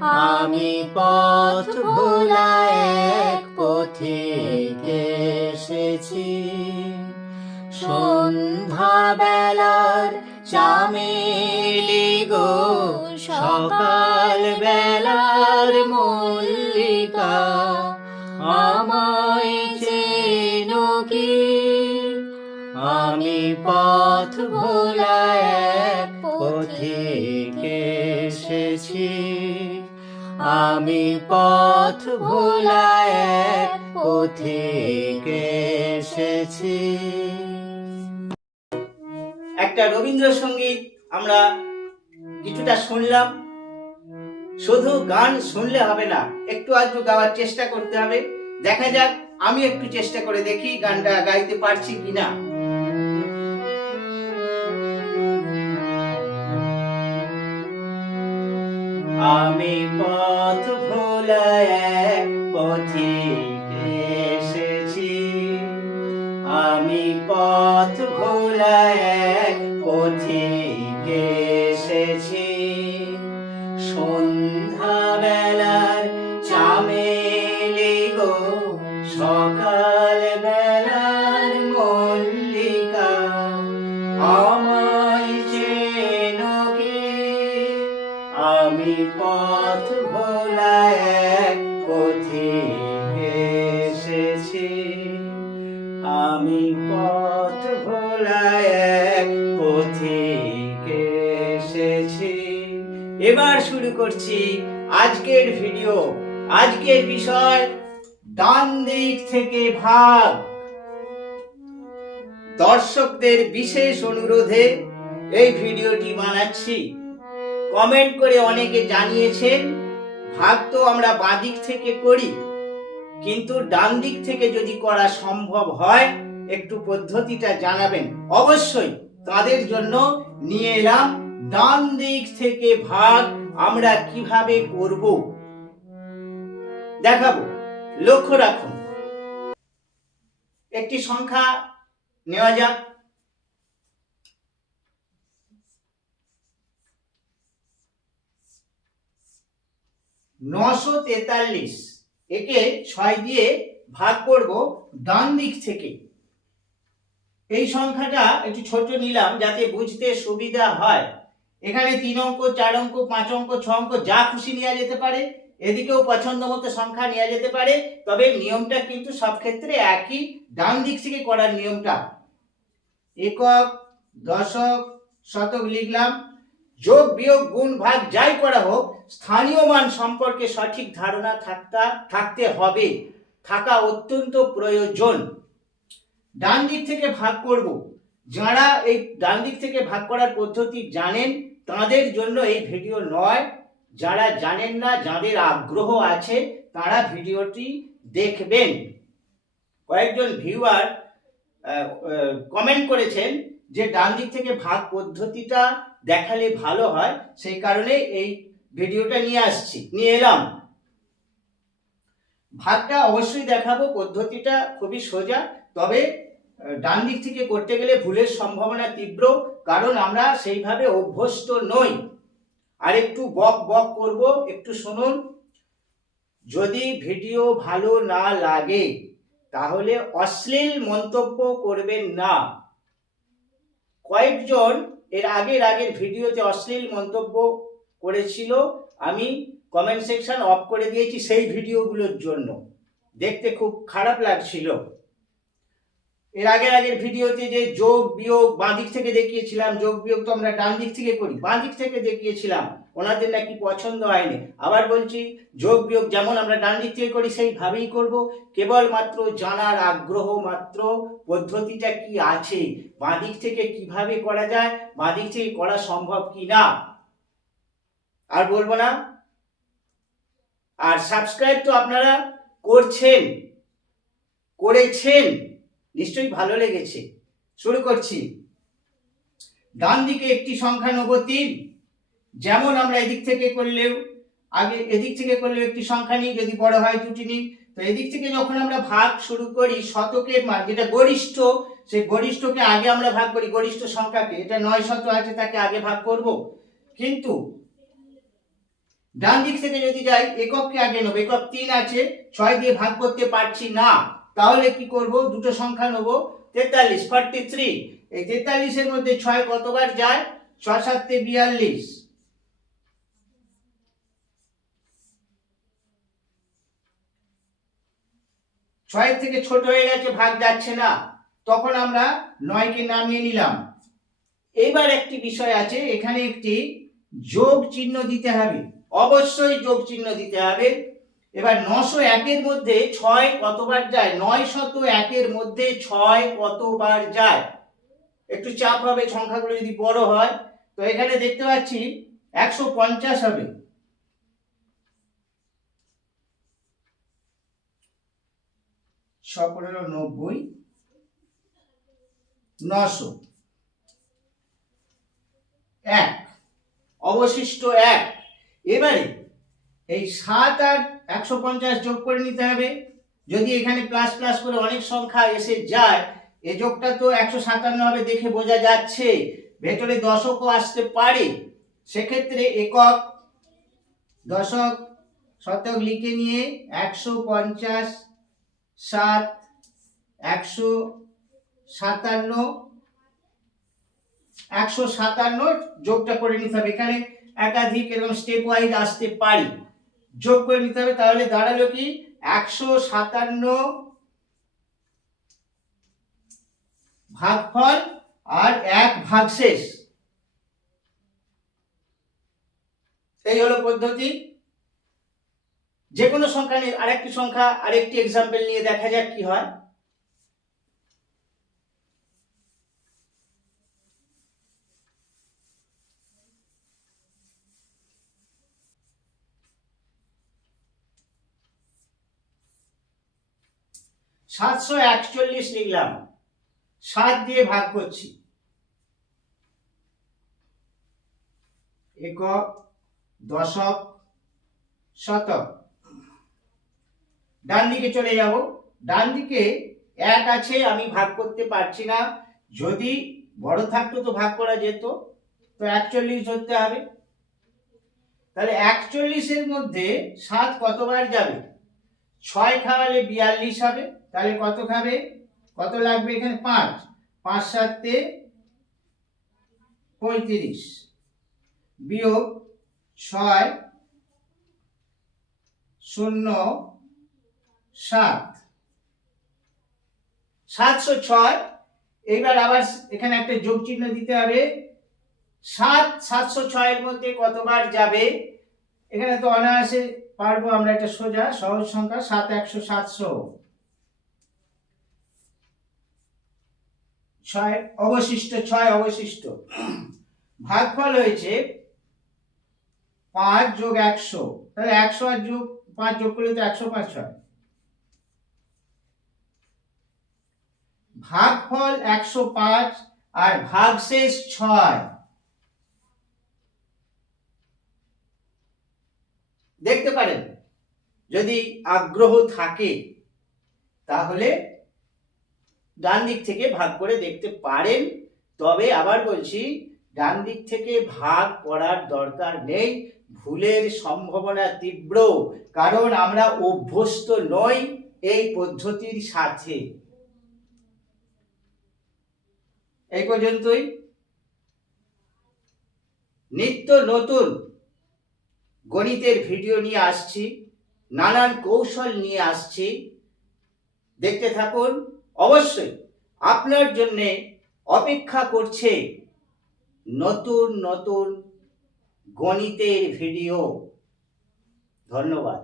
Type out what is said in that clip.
আমি পথ ভোলা এক পথিকে এসেছি। সন্ধ্যা বেলার চামেলি গো সকাল বেলার মল্লিকা, আমায় চেনো কি? আমি পথ ভোলা এক পথিকে এসেছি। আমি পথ ভোলা এক পথিকে এসেছি। একটা রবীন্দ্রসঙ্গীত আমরা কিছুটা শুনলাম। শুধু গান শুনলে হবে না, একটু আধটু গাওয়ার চেষ্টা করতে হবে। দেখা যাক, আমি একটু চেষ্টা করে দেখি গানটা গাইতে পারছি কিনা। আমি পথ ভোলা এক পথিকে এসেছি। আমি পথ ভোলা এক পথিকে আমি পথ ভোলা এক পথিকে এসেছি। আমি পথ ভোলা এক পথিকে এসেছি। এবার শুরু করছি আজকের ভিডিও। আজকের বিষয় ডান দিক থেকে ভাগ। দর্শকদের বিশেষ অনুরোধে এই ভিডিওটি বানাচ্ছি। কমেন্ট করে অনেকে জানিয়েছেন, ভাগ তো আমরা বাঁদিক থেকে করি, কিন্তু ডান দিক থেকে যদি করা সম্ভব হয়, একটু পদ্ধতিটা জানাবেন। অবশ্যই তাদের জন্য নিয়ে এলাম, ডান দিক থেকে ভাগ আমরা কীভাবে করব? দেখাবো, লক্ষ্য রাখুন। একটি সংখ্যা নেওয়া যাক। নশো তেতাল্লিশ। একে ছয় দিয়ে ভাগ করব ডান দিক থেকে। এই সংখ্যাটা একটু ছোট নিলাম যাতে বুঝতে সুবিধা হয়। এখানে তিন অঙ্ক, চার অঙ্ক, পাঁচ অঙ্ক, ছ অঙ্ক, যা খুশি নেওয়া যেতে পারে। এদিকেও পছন্দ মতো সংখ্যা নেওয়া যেতে পারে, তবে নিয়মটা কিন্তু সব ক্ষেত্রে একই। ডান দিক থেকে করার নিয়মটা। একক, দশক, শতক লিখলাম। যোগ, বিয়োগ, গুণ, ভাগ যাই করা হোক, স্থানীয় মান সম্পর্কে সঠিক ধারণা থাকতা, থাকতে হবে। থাকা অত্যন্ত প্রয়োজন। ডান দিক থেকে ভাগ করব। যারা এই ডান দিক থেকে ভাগ করার পদ্ধতি জানেন, তাদের জন্য এই ভিডিও নয়। যারা জানেন না, যাদের আগ্রহ আছে, তারা ভিডিওটি দেখবেন। কয়েকজন ভিউয়ার কমেন্ট করেছেন যে ডান দিক থেকে ভাগ পদ্ধতিটা দেখালে ভালো হয়, সেই কারণে এই ভিডিওটা নিয়ে আসছি, নিয়ে এলাম। ভাগটা অবশ্যই দেখাবো, পদ্ধতিটা খুবই সোজা, তবে ডান দিক থেকে করতে গেলে ভুলের সম্ভাবনা তীব্র, কারণ আমরা সেইভাবে অভ্যস্ত নই। আর একটু বক বক করব, একটু শুনুন। যদি ভিডিও ভালো না লাগে, তাহলে অশ্লীল মন্তব্য করবেন না। কয়েকজন এর আগের আগের ভিডিওতে অশ্লীল মন্তব্য করেছিল। আমি কমেন্ট সেকশন অফ করে দিয়েছি সেই ভিডিওগুলোর জন্য। দেখতে খুব খারাপ লাগছিল। এর আগের আগের ভিডিওতে যে যোগ বিয়োগ বাঁ দিক থেকে দেখিয়েছিলাম, যোগ বিয়োগ তো আমরা ডান দিক থেকে করি, বাঁ দিক থেকে দেখিয়েছিলাম, ওনাদের নাকি পছন্দ হয়নি। আবার বলছি, যোগ বিয়োগ যেমন আমরা ডান দিক থেকে করি, সেইভাবেই করব। কেবলমাত্র জানার আগ্রহ মাত্র, পদ্ধতিটা কি আছে, বাঁ দিক থেকে কীভাবে করা যায়, বাঁ দিক থেকে করা সম্ভব কি না? আর বলব না? আর সাবস্ক্রাইব তো আপনারা করছেন, করেছেন। নিশ্চয়ই ভালো লেগেছে। শুরু করছি। ডান দিকে একটি সংখ্যা নেব তিন। যেমন আমরা এদিক থেকে করলেও, আগে এদিক থেকে করলেও একটি সংখ্যা নিই, যদি বড় হয় দুটি নিই। তো এদিক থেকে যখন আমরা ভাগ শুরু করি, শতকের মান যেটা গরিষ্ঠ, সেই গরিষ্ঠকে আগে আমরা ভাগ করি, গরিষ্ঠ সংখ্যাকে, এটা নয় শত আছে, তাকে আগে ভাগ করব। কিন্তু ডান দিক থেকে যদি যাই, একককে আগে নেব, একক তিন আছে, ছয় দিয়ে ভাগ করতে পারছি না। তাহলে কি করব? দুটো সংখ্যা নেব। তেতাল্লিশ ফর্টি থ্রি এই তেতাল্লিশের মধ্যে ছয় কতবার যায়? ছয় সাতে বিয়াল্লিশ। ছয়ের থেকে ছোট হয়ে গেছে, ভাগ যাচ্ছে না। তখন আমরা নয়কে নামিয়ে নিলাম। এবার একটি বিষয় আছে, এখানে একটি যোগ চিহ্ন দিতে হবে। অবশ্যই যোগ চিহ্ন দিতে হবে। এবার নশো একের মধ্যে ছয় কতবার যায়? নয় শত একের মধ্যে ছয় কতবার যায়? একটু চাপ হবে, সংখ্যাগুলো যদি বড় হয়। তো এখানে দেখতে পাচ্ছি একশো পঞ্চাশ হবে। পনেরো নব্বই, নশো। এক, অবশিষ্ট এক। এবারে এই সাত আর একশো পঞ্চাশ যোগ করে নিতে হবে। যদি এখানে প্লাস প্লাস করে অনেক সংখ্যা এসে যায়, এ যোগটা তো একশো সাতান্ন হবে দেখে বোঝা যাচ্ছে। ভেতরে দশকও আসতে পারে। সেক্ষেত্রে একক দশক শতক লিখে নিয়ে একশো পঞ্চাশ সাত একশো সাতান্ন একশো সাতান্ন যোগটা করে নিতে হবে। এখানে একাধিক এরকম স্টেপ ওয়াইজ আসতে পারি। যোগ করে নিতে হবে, তাহলে দাঁড়াল কি? একশো সাতান্ন ভাগফল আর এক ভাগ শেষ এই হলো পদ্ধতি। যে কোনো সংখ্যা নিয়ে আরেকটি সংখ্যা, আরেকটি এক্সাম্পল নিয়ে দেখা যাক কি হয়। সাতশো একচল্লিশ লিখলাম। সাত দিয়ে ভাগ করছি। একক, দশক, শতক। ডান দিকে চলে যাব। ডান দিকে এক আছে, আমি ভাগ করতে পারছি না। যদি বড় থাকতো তো ভাগ করা যেত। তো একচল্লিশ ধরতে হবে। তাহলে একচল্লিশের মধ্যে সাত কতবার যাবে? ছয় খাওয়ালে বিয়াল্লিশ হবে, তাহলে কত খাবে? কত লাগবে এখানে? পাঁচ। পাঁচ সাতে পঁয়ত্রিশ। বিয়োগ ছয় শূন্য সাত। সাতশো ছয়। এইবার আবার এখানে একটা যোগ চিহ্ন দিতে হবে। সাত, সাতশো ছয়ের মধ্যে কতবার যাবে? এখানে তো অনায়াসে পারব আমরা একটা সোজা, সহজ সংখ্যা সাত, একশো, সাতশো। ছয় অবশিষ্ট ছয় অবশিষ্ট। ভাগফল হয়েছে পাঁচ যোগ একশো। তাহলে একশো আর যোগ, পাঁচ যোগ করলে তো একশো পাঁচ হয়। ভাগফল একশো পাঁচ আর ভাগশেষ ছয়। দেখতে পারেন, যদি আগ্রহ থাকে, তাহলে ডান দিক থেকে ভাগ করে দেখতে পারেন। তবে আবার বলছি, ডান দিক থেকে ভাগ করার দরকার নেই, ভুলের সম্ভাবনা তীব্র, কারণ আমরা অভ্যস্ত নই এই পদ্ধতির সাথে। এই পর্যন্তই। নিত্য নতুন গণিতের ভিডিও নিয়ে আসছি, নানান কৌশল নিয়ে আসছি। দেখতে থাকুন। অবশ্যই আপনার জন্যে অপেক্ষা করছে নতুন নতুন গণিতের ভিডিও। ধন্যবাদ।